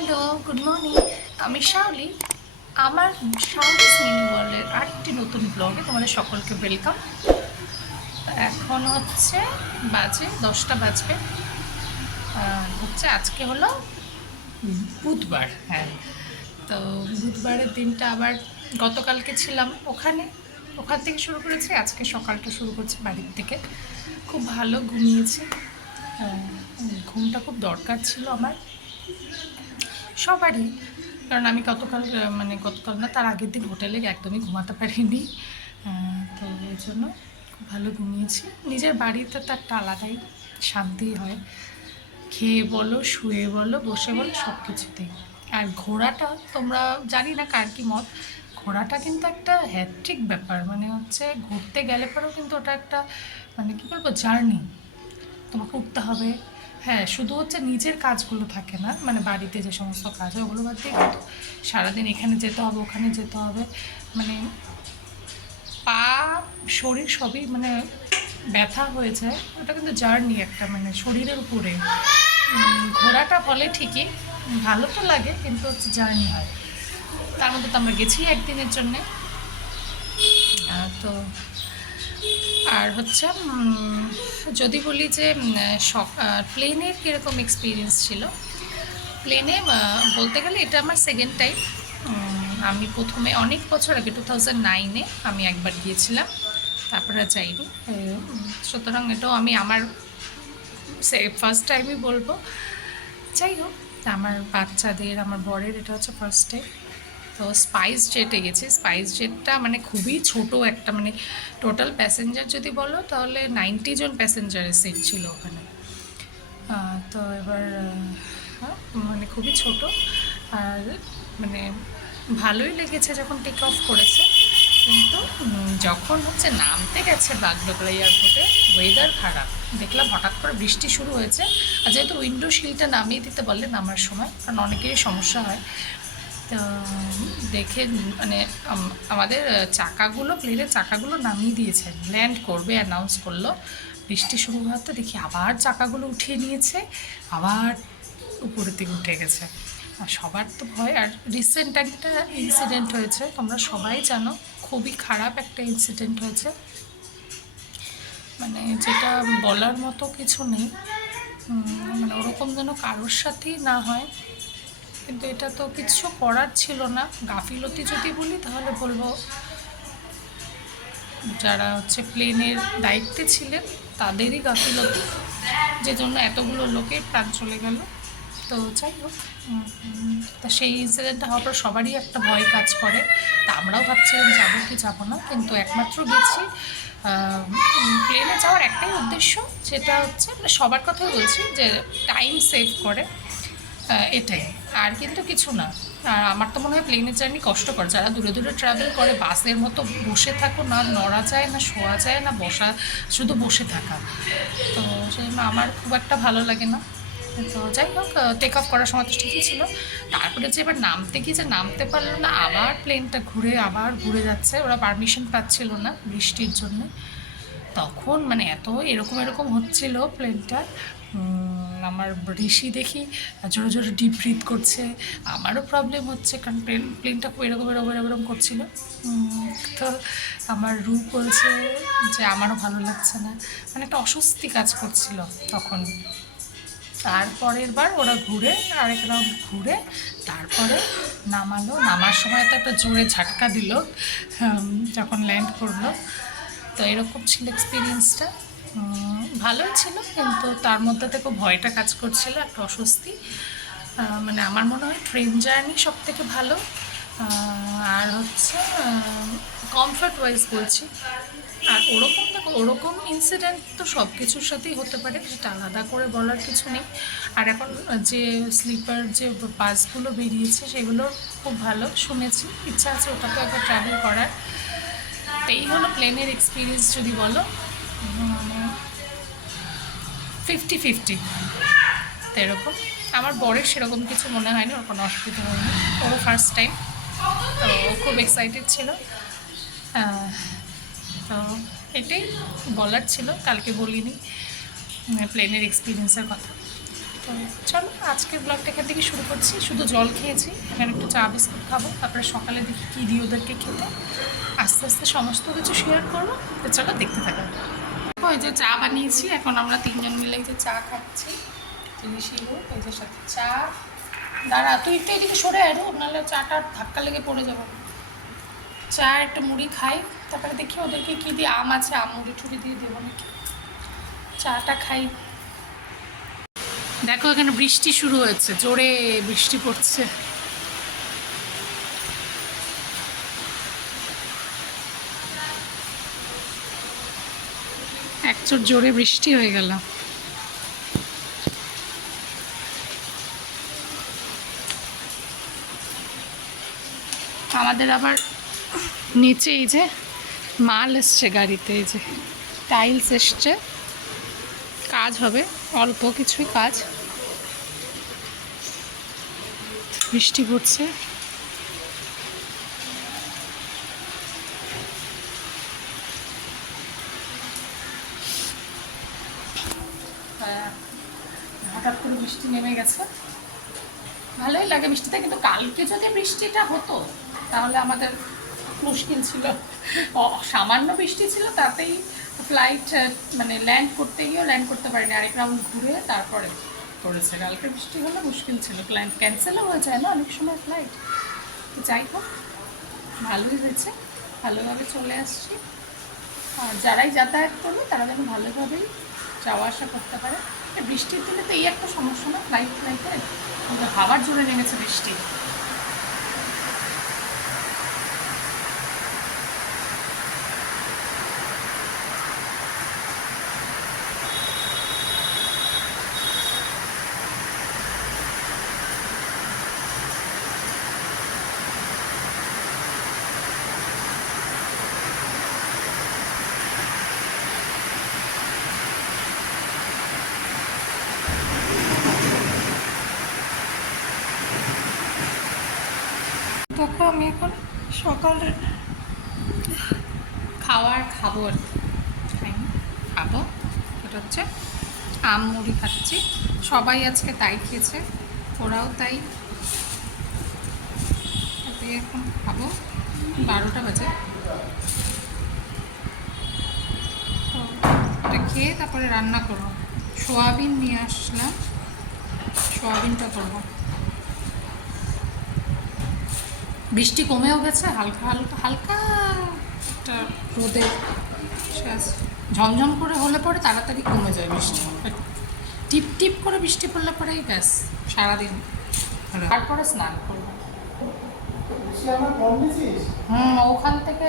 Hello, good morning. আমি শাওলি। আমার শাওলিস mini ওয়ার্ল্ডের আরেকটি নতুন ব্লগে তোমাদের সকলকে ওয়েলকাম। এখন হচ্ছে বাজে 10টা বাজবে। হচ্ছে আজকে হলো বুধবার। হ্যাঁ, তো বুধবারের দিনটা আবার গতকালকে ছিলাম ওখান থেকে শুরু করেছি। আজকে সকালটা শুরু করছি বাড়ির থেকে। খুব ভালো ঘুমিয়েছি। ঘুমটা খুব দরকার ছিল আমার, সবারই। কারণ আমি গতকাল না, তার আগের দিন হোটেলে একদমই ঘুমাতে পারিনি। তো এই জন্য খুব ভালো ঘুমিয়েছি। নিজের বাড়িতে তার একটা আলাদাই শান্তি হয়, খেয়ে বলো, শুয়ে বলো, বসে বলো, সব কিছুতেই। আর ঘোরাটা, তোমরা জানি না কার কি মত, ঘোরাটা কিন্তু একটা হ্যাট্রিক ব্যাপার। মানে হচ্ছে ঘুরতে গেলে পরেও কিন্তু ওটা একটা, মানে কী বলবো, জার্নি। তোমাকে উঠতে হবে। হ্যাঁ, শুধু হচ্ছে নিজের কাজগুলো থাকে না, মানে বাড়িতে যে সমস্ত কাজ হয় ওগুলো বাদ দিয়ে কিন্তু সারাদিন এখানে যেতে হবে, ওখানে যেতে হবে, মানে পা, শরীর সবই মানে ব্যথা হয়ে যায়। ওটা কিন্তু জার্নি একটা, মানে শরীরের উপরে। ঘোরাটা বলে ঠিকই, ভালো তো লাগে, কিন্তু হচ্ছে জার্নি হয়। তার মধ্যে তো আমরা গেছি একদিনের জন্যে। তো আর হচ্ছে যদি বলি যে প্লেনের কীরকম এক্সপিরিয়েন্স ছিল। প্লেনে বলতে গেলে এটা আমার সেকেন্ড টাইম। আমি প্রথমে অনেক বছর আগে 2009-এ আমি একবার গিয়েছিলাম, তারপরে যাইনি। সুতরাং এটাও আমি আমার ফার্স্ট টাইমই বলবো। যাই হোক, আমার বাচ্চাদের, আমার বরের এটা হচ্ছে ফার্স্ট টাইম। তো স্পাইস জেটে গেছি। স্পাইস জেটটা মানে খুবই ছোট একটা, মানে টোটাল প্যাসেঞ্জার যদি বলো তাহলে 90 জন প্যাসেঞ্জারের সিট ছিল ওখানে। তো এবার মানে খুবই ছোট। আর মানে ভালোই লেগেছে যখন টেক অফ করেছে, কিন্তু যখন হচ্ছে নামতে গেছে বাগডোগরা এয়ারপোর্টে, ওয়েদার খারাপ। দেখলাম হঠাৎ করে বৃষ্টি শুরু হয়েছে। আর যেহেতু উইন্ডো শিলটা নামিয়ে দিতে বললে নামার সময়, কারণ অনেকেরই সমস্যা হয়। তো দেখে মানে আমাদের প্লেনের চাকাগুলো নামিয়ে দিয়েছে, ল্যান্ড করবে অ্যানাউন্স করলো। বৃষ্টি শুরু হওয়াতে দেখি আবার চাকাগুলো উঠিয়ে নিয়েছে, আবার উপরের দিকে উঠে গেছে। আর সবার তো ভয়। আর রিসেন্ট একটা ইনসিডেন্ট হয়েছে, তোমরা সবাই জানো, খুবই খারাপ একটা ইনসিডেন্ট হয়েছে, মানে যেটা বলার মতো কিছু নেই। মানে ওরকম যেন কারোর সাথেই না হয়, কিন্তু এটা তো কিছু করার ছিল না। গাফিলতি যদি বলি তাহলে বলবো যারা হচ্ছে প্লেনের দায়িত্বে ছিলেন তাদেরই গাফিলতি, যে জন্য এতগুলো লোকের প্রাণ চলে গেল। তো যাই হোক, তা সেই ইনসিডেন্টটা হওয়ার পর সবারই একটা ভয় কাজ করে। তা আমরাও ভাবছিলাম যাবো কি যাবো না, কিন্তু একমাত্র গেছি। প্লেনে যাওয়ার একটাই উদ্দেশ্য, যেটা হচ্ছে মানে সবার কথাই বলছি, যে টাইম সেভ করে, এটাই। আর কিন্তু কিছু না। আর আমার তো মনে হয় প্লেনের জার্নি কষ্টকর। যারা দূরে দূরে ট্রাভেল করে, বাসের মতো বসে থাকো, না নড়া যায়, না শোয়া যায়, না বসা, শুধু বসে থাকা। তো সেই জন্য আমার খুব একটা ভালো লাগে না। তো যাই হোক, টেক অফ করার সময় তো ঠিকই ছিল। তারপরে যে এবার নামতে গিয়ে যে নামতে পারলো না, আবার প্লেনটা ঘুরে যাচ্ছে। ওরা পারমিশন পাচ্ছিল না বৃষ্টির জন্য। তখন মানে এত এরকম হচ্ছিল প্লেনটা। আমার ঋষি দেখি জোরে জোরে ডিপ ব্রিথ করছে, আমারও প্রবলেম হচ্ছে, কারণ প্লেনটা খুব এরকম করছিল। তো আমার রূপ বলছে যে আমারও ভালো লাগছে না, মানে একটা অস্বস্তি কাজ করছিল তখন। তারপরের বার ওরা আরেক রাউন্ড ঘুরে তারপরে নামালো। নামার সময় তো একটা জোরে ঝাটকা দিল যখন ল্যান্ড করলো। তো এরকম ছিল এক্সপিরিয়েন্সটা। ভালোই ছিল, কিন্তু তার মধ্যে থেকে ভয়টা কাজ করছিল, একটা অস্বস্তি। মানে আমার মনে হয় ট্রেন জার্নি সব থেকে ভালো। আর হচ্ছে কমফর্ট ওয়াইজ বলছি। আর ওরকম ইনসিডেন্ট তো সব কিছুর সাথেই হতে পারে, সেটা আলাদা করে বলার কিছু নেই। আর এখন যে স্লিপার যে বাসগুলো বেরিয়েছে সেগুলো খুব ভালো শুনেছি, ইচ্ছা আছে ওটাতে একবার ট্রাভেল করার। এই হলো প্লেনের এক্সপিরিয়েন্স যদি বলো, 50-50 তো এরকম। আমার বরের সেরকম কিছু মনে হয়নি, ওর কোনো অসুবিধা হয়নি, ওরও ফার্স্ট টাইম। তো খুব এক্সাইটেড ছিল। তো এটাই বলার ছিল, কালকে বলিনি প্লেনের এক্সপিরিয়েন্সের কথা। তো চলো আজকের ব্লগটা এখান থেকে শুরু করছি। শুধু জল খেয়েছি, এখানে একটু চা বিস্কুট খাবো, তারপরে সকালে দেখি কী দিই ওদেরকে খেতে। আস্তে আস্তে সমস্ত কিছু শেয়ার করবো। তো চলো দেখতে থাকো। ওই যে চা বানিয়েছি, এখন আমরা তিনজন মিলে এই যে চা খাচ্ছি। চিনি এই যে সাথে চা। দাঁড়া, তুই একটু এদিকে সরে আয়, নাহলে চাটা ধাক্কা লেগে পড়ে যাবো। চা একটু মুড়ি খাই, তারপরে দেখি ওদেরকে কী দিয়ে, আম আছে, আম মুড়ি টুড়ি দিয়ে দেবো নাকি। চাটা খাই। দেখো এখানে বৃষ্টি শুরু হয়েছে, জোরে বৃষ্টি পড়ছে। একচোট জোরে বৃষ্টি হয়ে গেল। আমাদের আবার নিচে এই যে মাল এসছে গাড়িতে, এই যে টাইলস এসছে, কাজ হবে, অল্প কিছুই কাজ। বৃষ্টি পড়ছে। হঠাৎ করে বৃষ্টি নেমে গেছে, ভালোই লাগে বৃষ্টিতে। কিন্তু কালকে যদি বৃষ্টিটা হতো তাহলে আমাদের মুশকিল ছিল। সামান্য বৃষ্টি ছিল, তাতেই ফ্লাইট মানে ল্যান্ড করতে গিয়েও ল্যান্ড করতে পারিনি, আরেক রাউন্ড ঘুরে তারপরে করেছে। কালকে বৃষ্টি হলে মুশকিল ছিল, প্ল্যান ক্যান্সেলও হয়ে যায় না অনেক সময় ফ্লাইট। তো যাই হোক, ভালোই হয়েছে, ভালোভাবে চলে আসছি। আর যারাই যাতায়াত করবে তারা যেন ভালোভাবেই যাওয়া আসা করতে পারে। বৃষ্টির দিনে তো এই একটা সমস্যা না, ফ্লাইটে হাওয়ার জোরে নেমেছে বৃষ্টি। দেখো আমি এখন সকালের খাবো আর খাইনি, খাবো। এটা হচ্ছে আম মুড়ি খাচ্ছি, সবাই আজকে তাই খেয়েছে, ওরাও তাই। এখন খাবো, 12টা বাজে। তো এটা খেয়ে তারপরে রান্না করবো। সোয়াবিন নিয়ে আসলাম, সোয়াবিনটা করবো। বৃষ্টি কমেও গেছে, হালকা হালকা হালকা একটা রোদে ঝমঝম করে হলে পরে তাড়াতাড়ি কমে যায় বৃষ্টি। টিপ টিপ করে বৃষ্টি পড়লে পরেই ব্যাস সারাদিন। তারপরে স্নান করবো। ওখান থেকে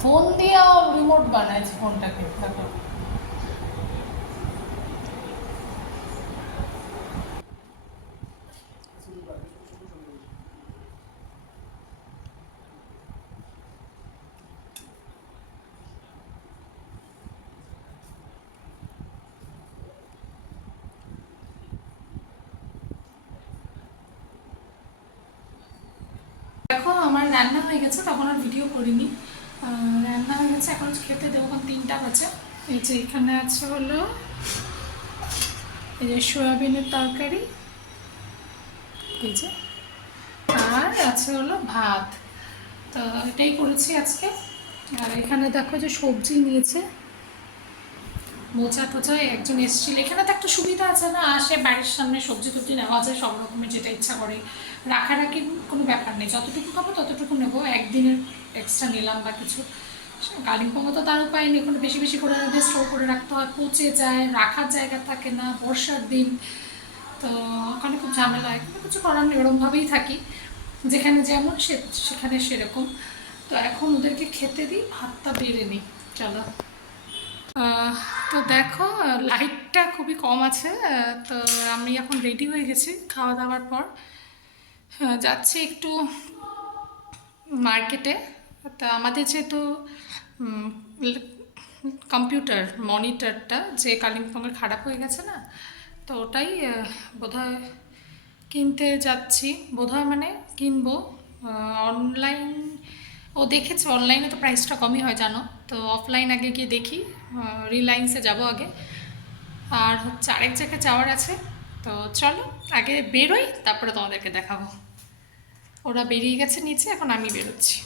ফোন দিয়ে রিমোট বানাইছে ফোনটাকে। দেখো আমার রান্না হয়ে গেছে, তখন আর ভিডিও করিনি। রান্না হয়ে গেছে, এখন খেতে দেবো। এখন 3টা বাজে। এই যে এখানে আছে হলো এই যে সয়াবিনের তরকারি, এই যে, আর আছে হলো ভাত। তো এটাই করেছি আজকে। আর এখানে দেখো যে সবজি নিয়েছে, মোচা টোচা একজন এসেছিল। এখানে তো একটা সুবিধা আছে না, আসে বাড়ির সামনে সবজি টবজি নেওয়া যায় সব রকমের, যেটা ইচ্ছা করে। রাখারাখি কোনো ব্যাপার নেই, যতটুকু খাবো ততটুকু নেবো, একদিনের এক্সট্রা নিলাম বা কিছু। কালিম্পংয়ে তো তার উপায় নেই, কোনো বেশি বেশি করে স্টোর করে রাখতে হয়, পচে যায়, রাখার জায়গা থাকে না, বর্ষার দিন তো ওখানে খুব ঝামেলা হয়। কিন্তু কিছু করার নেই, ওরমভাবেই থাকি, যেখানে যেমন সেখানে সেরকম। তো এখন ওদেরকে খেতে দিই, ভাতটা বেড়ে নিই। চলো। তো দেখো লাইটটা খুবই কম আছে। তো আমি এখন রেডি হয়ে গেছি খাওয়া দাওয়ার পর। যাচ্ছি একটু মার্কেটে। তা আমাদের যেহেতু কম্পিউটার মনিটরটা যে কালিম্পংয়ের খারাপ হয়ে গেছে না, তো ওটাই বোধহয় কিনতে যাচ্ছি। বোধহয় মানে কিনবো অনলাইন। ও দেখেছে অনলাইনে তো প্রাইসটা কমই হয় জানো, তো অফলাইন আগে গিয়ে দেখি। রিলায়েন্সে যাব আগে। আর হচ্ছে আরেক জায়গায় যাওয়ার আছে, তো চলো আগে বেরোই, তারপরে তোমাদেরকে দেখাবো। ওরা বেরিয়ে গেছে নিচে, এখন আমি বেরোচ্ছি।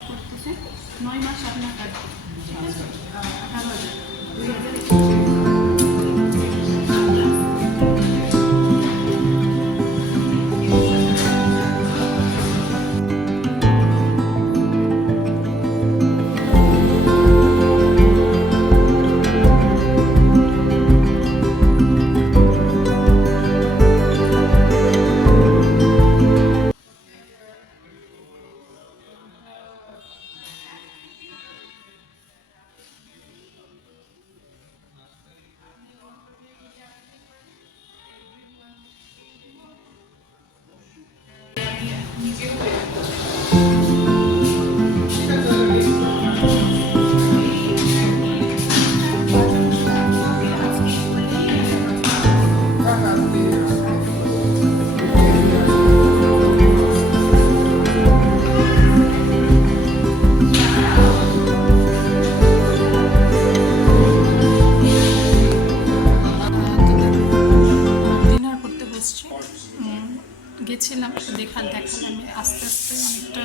করতেছে 9 মাস আপনার কাজ 2000 ডিনার করতে বসছি। গেছিলাম দেখালাম আস্তে আস্তে অনেকটা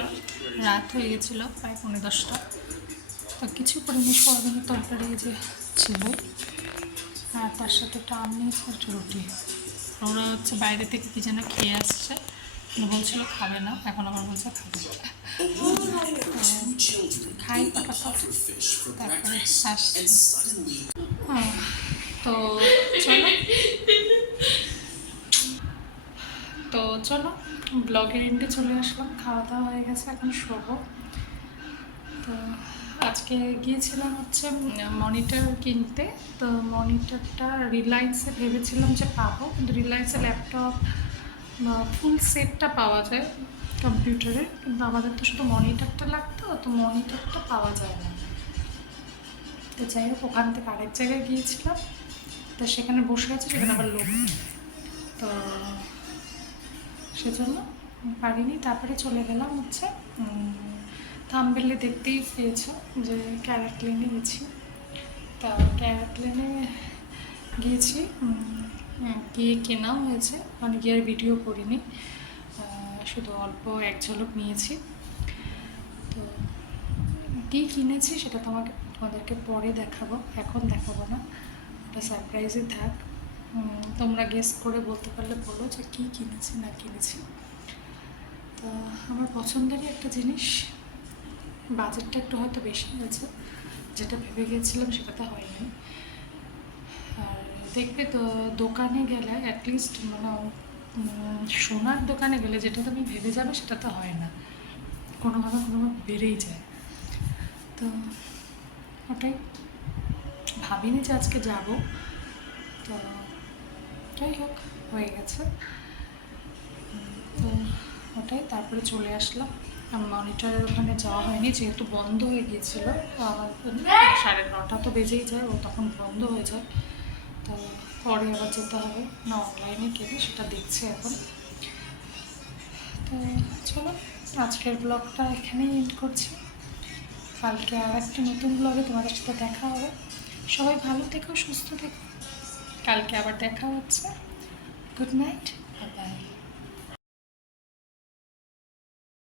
রাত হয়ে গেছিলো, প্রায় 9:30টা। তো কিছু করিনি, সোয়াবিনের তরকারি যে ছিল, আর তার সাথে একটা আম নিয়েছি, একটা রুটি। ওরা হচ্ছে বাইরে থেকে কী যেন খেয়ে আসছে, বলছিল খাবে না, এখন আবার বলছে খাবে। খাই ফটাফট, তারপরে আসছি। হ্যাঁ, তো চলো তো চলো ব্লগের এন্ডে চলে আসলাম। খাওয়া দাওয়া হয়ে গেছে, এখন শোবো। তো আজকে গিয়েছিলাম হচ্ছে মনিটর কিনতে। তো মনিটরটা রিলায়েন্সে ভেবেছিলাম যে পাবো, কিন্তু রিলায়েন্সে ল্যাপটপ ফুল সেটটা পাওয়া যায় কম্পিউটারে, কিন্তু আমাদের তো শুধু মনিটরটা লাগতো, তো মনিটরটা পাওয়া যায় না। তো যাই হোক, ওখান থেকে আরেক জায়গায় গিয়েছিলাম, তো সেখানে বসে আছে, সেখানে আবার লোক, তো সেজন্য পারিনি। তারপরে চলে গেলাম হচ্ছে থাম্বনেলে দেখতেই পেয়েছো যে ক্যারেট লেনে গেছি। তা ক্যারেট লেনে গিয়েছি, গিয়ে কেনাও হয়েছে, মানে গিয়ে আর ভিডিও করিনি, শুধু অল্প এক ঝলক নিয়েছি। তো কী কিনেছি সেটা তোমাদেরকে পরে দেখাবো, এখন দেখাবো না, ওটা সারপ্রাইজে থাক। তোমরা গেস করে বলতে পারলে বলো যে কী কিনেছি না কিনেছি। তো আমার পছন্দেরই একটা জিনিস, বাজেটটা একটু হয়তো বেশি হয়েছে, যেটা ভেবে গিয়েছিলাম সেটাতে হয়নি। আর দেখবে তো দোকানে গেলে অ্যাটলিস্ট মানে সোনার দোকানে গেলে যেটা তুমি ভেবে যাবে সেটা তো হয় না, কোনোভাবে বেড়েই যায়। তো ওটাই ভাবিনি যে আজকে যাব, তো যাই হোক হয়ে গেছে। তো ওটাই, তারপরে চলে আসলাম। মনিটরের ওখানে যাওয়া হয়নি, যেহেতু বন্ধ হয়ে গিয়েছিলো, 9:30 তো বেজেই যায়, ও তখন বন্ধ হয়ে যায়। তো পরে আবার যেতে হবে না, অনলাইনে কেনে সেটা দেখছি এখন। তো চলো আজকের ব্লগটা এখানেই এন্ড করছি। কালকে আর একটা নতুন ব্লগে তোমাদের সাথে দেখা হবে। সবাই ভালো থেকো, সুস্থ থেকো, কালকে আবার দেখা হচ্ছে। Good night.